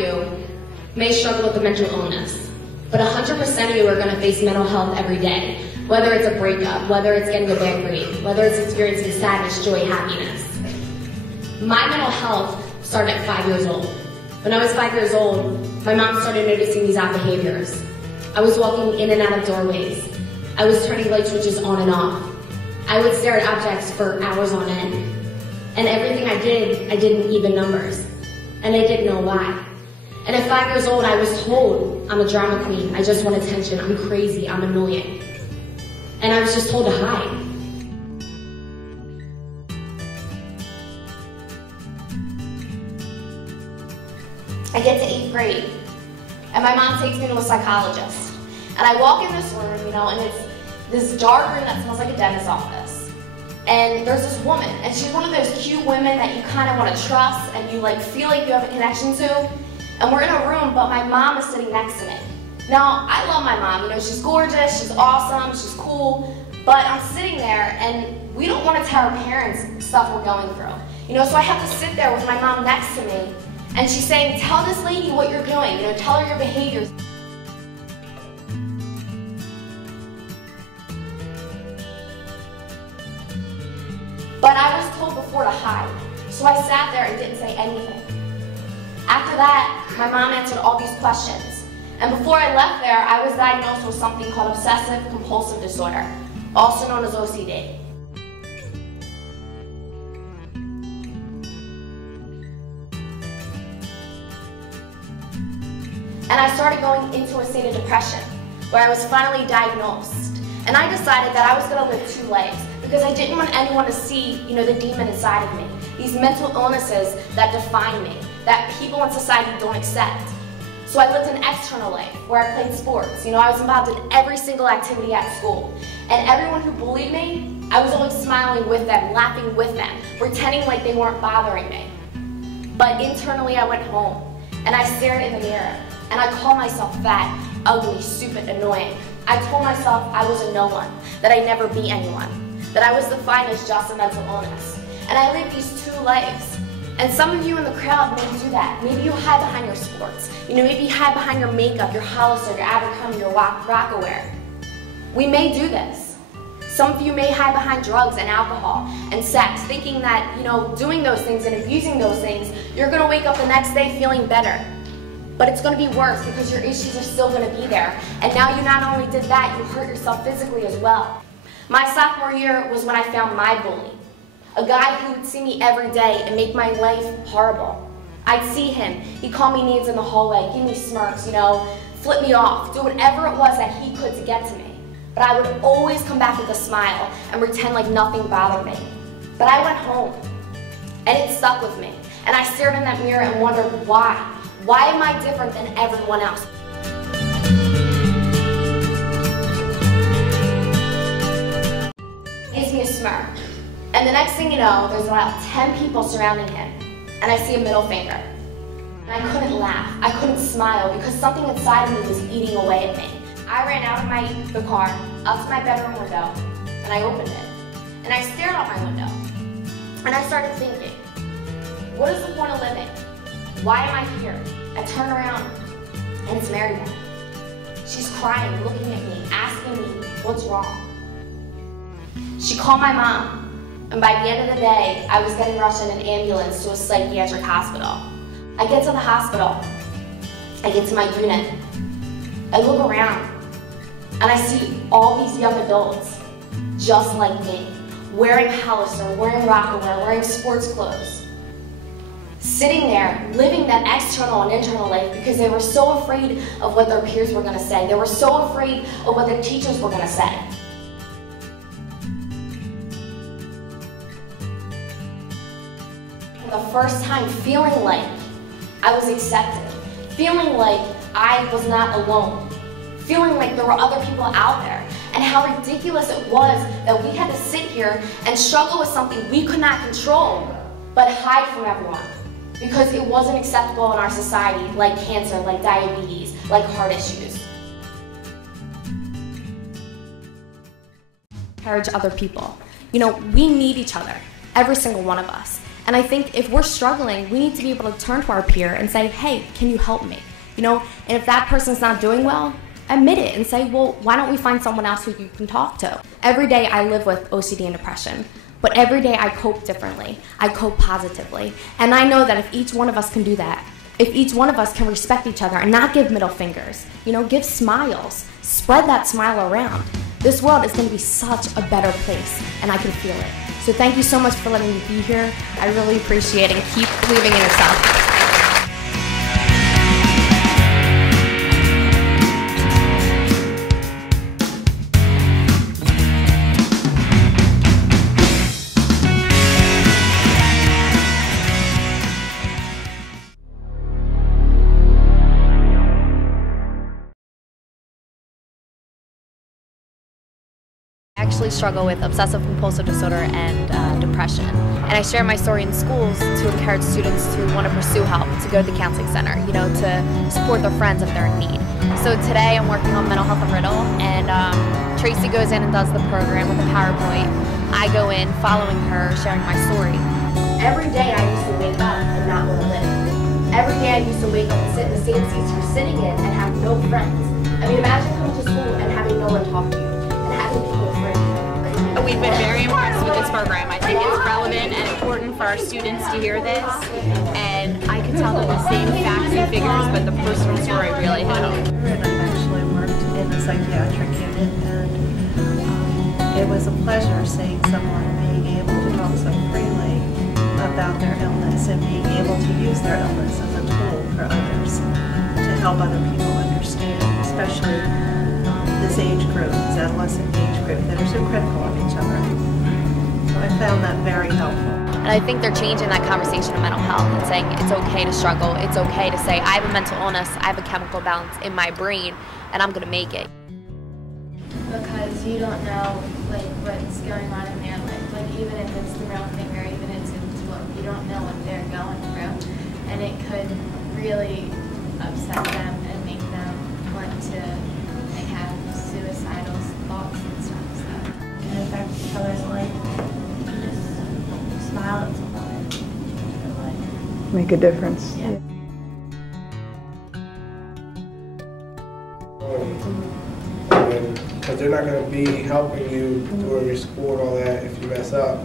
you may struggle with a mental illness, but 100% of you are going to face mental health every day, whether it's a breakup, whether it's getting a bad grade, whether it's experiencing sadness, joy, happiness. My mental health started at 5 years old. When I was 5 years old, my mom started noticing these odd behaviors. I was walking in and out of doorways. I was turning light switches on and off. I would stare at objects for hours on end. And everything I did in even numbers. And I didn't know why. And at 5 years old, I was told I'm a drama queen. I just want attention. I'm crazy. I'm annoying. And I was just told to hide. I get to 8th grade, and my mom takes me to a psychologist. And I walk in this room, and it's this dark room that smells like a dentist's office. And there's this woman, and she's one of those cute women that you kind of want to trust and you feel like you have a connection to. And we're in a room, but my mom is sitting next to me. Now, I love my mom. She's gorgeous, she's awesome, she's cool. But I'm sitting there, and we don't want to tell our parents stuff we're going through. So I have to sit there with my mom next to me. And she's saying, tell this lady what you're doing, tell her your behaviors. But I was told before to hide, so I sat there and didn't say anything. After that, my mom answered all these questions. And before I left there, I was diagnosed with something called obsessive compulsive disorder, also known as OCD. And I started going into a state of depression, where I was finally diagnosed. And I decided that I was going to live 2 lives, because I didn't want anyone to see, the demon inside of me. These mental illnesses that define me, that people in society don't accept. So I lived an external life, where I played sports. I was involved in every single activity at school. And everyone who bullied me, I was always smiling with them, laughing with them, pretending like they weren't bothering me. But internally I went home, and I stared in the mirror. And I called myself fat, ugly, stupid, annoying. I told myself I was a no one, that I'd never be anyone, that I was defined as just a mental illness. And I lived these 2 lives. And some of you in the crowd may do that. Maybe you hide behind your sports. Maybe you hide behind your makeup, your Hollister, your Abercrombie, your Rocawear. We may do this. Some of you may hide behind drugs and alcohol and sex, thinking that, doing those things and abusing those things, you're going to wake up the next day feeling better. But it's going to be worse, because your issues are still going to be there. And now you not only did that, you hurt yourself physically as well. My sophomore year was when I found my bully. A guy who would see me every day and make my life horrible. I'd see him, he'd call me names in the hallway, give me smirks, flip me off, do whatever it was that he could to get to me. But I would always come back with a smile and pretend like nothing bothered me. But I went home, and it stuck with me. And I stared in that mirror and wondered why. Why am I different than everyone else? He gives me a smirk. And the next thing you know, there's about 10 people surrounding him. And I see a middle finger. And I couldn't laugh. I couldn't smile, because something inside of me was eating away at me. I ran out of the car, up to my bedroom window, and I opened it. And I stared out my window. And I started thinking, what is the point of living? Why am I here? I turn around, and it's Mary. She's crying, looking at me, asking me, what's wrong? She called my mom, and by the end of the day, I was getting rushed in an ambulance to a psychiatric hospital. I get to the hospital, I get to my unit, I look around, and I see all these young adults, just like me, wearing Hollister, wearing Rocawear, wearing sports clothes. Sitting there, living that external and internal life, because they were so afraid of what their peers were going to say. They were so afraid of what their teachers were going to say. For the first time, feeling like I was accepted. Feeling like I was not alone. Feeling like there were other people out there. And how ridiculous it was that we had to sit here and struggle with something we could not control, but hide from everyone. Because it wasn't acceptable in our society, like cancer, like diabetes, like heart issues. Encourage other people. We need each other, every single one of us. And I think if we're struggling, we need to be able to turn to our peer and say, hey, can you help me? You know, and if that person's not doing well, admit it and say, well, why don't we find someone else who you can talk to? Every day I live with OCD and depression, but every day I cope differently. I cope positively. And I know that if each one of us can do that, if each one of us can respect each other and not give middle fingers, you know, give smiles, spread that smile around, this world is going to be such a better place, and I can feel it. So thank you so much for letting me be here. I really appreciate it, and keep believing in yourself. I actually struggle with obsessive compulsive disorder and depression, and I share my story in schools to encourage students to want to pursue help, to go to the counseling center, you know, to support their friends if they're in need. So today I'm working on mental health and riddle, and Tracy goes in and does the program with a PowerPoint. I go in following her, sharing my story. Every day I used to wake up and not want to live. Every day I used to wake up and sit in the same seats you're sitting in and have no friends. I mean, imagine coming to school and having no one talk to you, and having people afraid. We've been very impressed with this program. I think it's relevant and important for our students to hear this, and I can tell them the same facts and figures, but the personal story really hit home. I've actually worked in a psychiatric unit, and it was a pleasure seeing someone being able to talk so freely about their illness and being able to use their illness as a tool for others to help other people understand, especially this age group, this adolescent age group that are so critical of each other. So I found that very helpful. And I think they're changing that conversation of mental health and saying it's okay to struggle, it's okay to say I have a mental illness, I have a chemical balance in my brain, and I'm going to make it. Because you don't know like what's going on in their life, like even if it's the real thing or even if it's what you don't know what they're going through, and it could really upset them and make them want to have suicidal thoughts and stuff. So it can affect each other's life. Just smile at someone. Make a difference. Yeah. Because they're not going to be helping you during your school and all that if you mess up.